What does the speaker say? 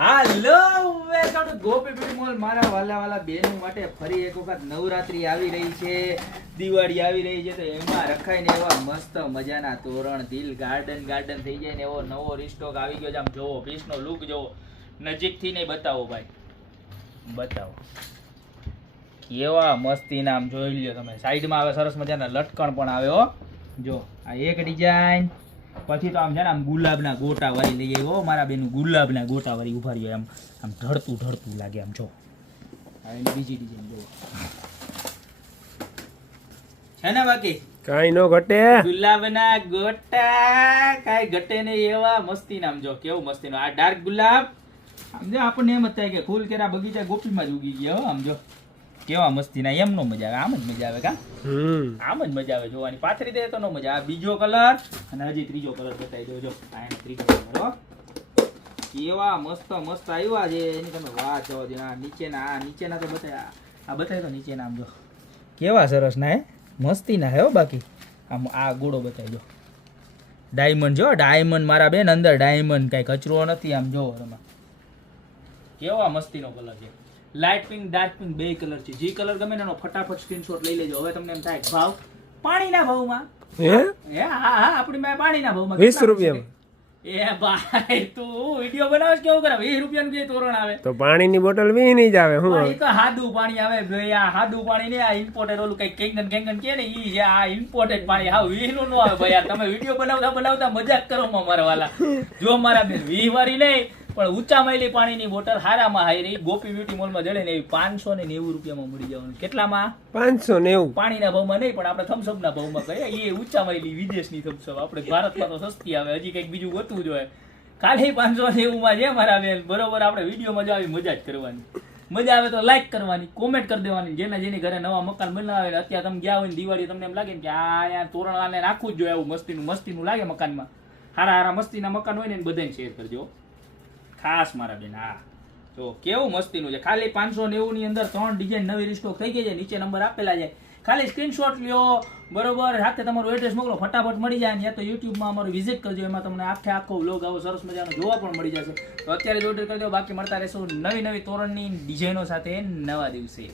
Hello welcome to Gopi beauty mall મારા વાલા બહેનો માટે ફરી એક વખત નવરાત્રી આવી રહી છે, દિવાળી આવી રહી છે, તો એમાં રખાઈને એવા મસ્ત મજાના તોરણ દિલ ગાર્ડન થઈ જાય ને એવો નવો રિસ્ટોક આવી ગયો છે. આમ જોવો પીસનો લુક જોવો, નજીકથી નહીં બતાવો ભાઈ, બતાવો કેવા મસ્તી નામ જોઈ લ્યો તમે. સાઈડમાં આવે સરસ મજાના લટકણ પણ આવે હો. જો આ એક ડિઝાઇન, પછી તો આમ છે ને આમ ગુલાબના ગોટા વાળી લઈ આવ્યો મારા બેનું, ગુલાબના ગોટા વાળી ઉભા રહ્યો આમ આમ ઢળતું લાગે આમ. જો આ એની બીજી ડિઝાઇન જો છે ને, બાકી કાઈ નો ઘટે. ગુલાબના ગોટા કાઈ ઘટે નહીં એવા મસ્તી નામ. જો કેવું મસ્તી આ ડાર્ક ગુલાબ. આમ જો આપણને એમ જ થાય કે ફૂલ કેરા બગીચા ગોપીમાં જ ઉગી ગયા હો. આમ જો કેવા મસ્તી ના, એમ નો મજા આવે, આમ જ મજા આવે. કા આમ જ મજા આવે જોવાની. પાથરી દે તો નો મજા. આ બીજો કલર અને હજી ત્રીજો કલર બતાવી દો. જો આ એનો ત્રીજો કલર હો, કેવા મસ્ત આવ્યા છે એની તમે વાત જો. આ નીચેના તો બતાવ્યા, આ બતાવી દો નીચેના. આમ જો કેવા સરસ ના હે, મસ્તી ના હે હો. બાકી આમ આ ગોળો બતાવી દો, ડાયમંડ જો, ડાયમંડ મારા બેન, અંદર ડાયમંડ, કઈ કચરો નથી. આમ જો તમે કેવા મસ્તીનો કલર છે. લાઇટ પિંક ડાર્ક પિંક બે કલર છે. જે કલર ગમે ને એનો ફટાફટ સ્ક્રીનશોટ લઈ લેજો. હવે તમને એમ થાય ભાવ પાણીના ભાવમાં, હા આપણી મેં પાણીના ભાવમાં 20 રૂપિયા. એ ભાઈ તું વિડિયો બનાવે કેવું કરે? 20 રૂપિયાનું જે તોરણ આવે તો પાણીની બોટલ 20 ની જ આવે. હું એ તો હાદું પાણી આવે ભાઈ. આ હાદું પાણી ને આ ઇમ્પોર્ટેડ ઓલું કઈ કેંગન કે ને ઈ છે. આ ઇમ્પોર્ટેડ પાણી હા 20 નું નો આવે ભાઈ. યાર તમે વિડિયો બનાવતા મજાક કરો મારા વાલા. જો મારા બેન 20 વાળી નહીં પણ ઊંચા માયલી પાણીની બોટલ હારામાં હારી ગોપી બ્યુટી મોલમાં જડે ને એવી 590 રૂપિયામાં મળી જવાનું. કેટલામાં? 590. પાણીના ભાવમાં નહીં પણ આપણે થમ્સઅપના ભાવમાં કહીએ. એ ઊંચા માયલી વિદેશની થમ્સઅપ, આપણે ભારતમાં તો સસ્તી આવે. હજી કંઈક બીજું ગોતવું જોઈએ. ખાલી 590 માં છે મારા બેન. બરોબર, આપણે વિડીયોમાં જો આવી મજા જ કરવાની. મજા આવે તો લાઈક કરવાની, કોમેન્ટ કરી દેવાની. જેની ઘરે નવા મકાન બનાવે, અત્યારે તમે ગયા હોય ને દિવાળી તમને એમ લાગે ને કે આ યાર તોરણ આને નાખવું જ જોઈએ, એવું મસ્તીનું લાગે મકાનમાં. હારા મસ્તીના મકાન હોય ને બધાને શેર કરજો ખાસ મારા બેન. હા તો કેવું મસ્તીનું છે. ખાલી 590 ની અંદર 3 ડિઝાઇન નવી રિસ્ટોક થઈ ગઈ છે. નીચે નંબર આપેલા છે, ખાલી સ્ક્રીનશોટ લ્યો બરોબર, સાથે તમારું એડ્રેસ મોકલો, ફટાફટ મળી જાય. યા તો યુટ્યુબમાં અમારું વિઝિટ કરજો, એમાં તમને આખો વ્લોગ આવો સરસ મજાનો જોવા પણ મળી જશે. તો અત્યારે જ ઓર્ડર કરી દો. બાકી મળતા રહેશું નવી તોરણની ડિઝાઇનો સાથે નવા દિવસે.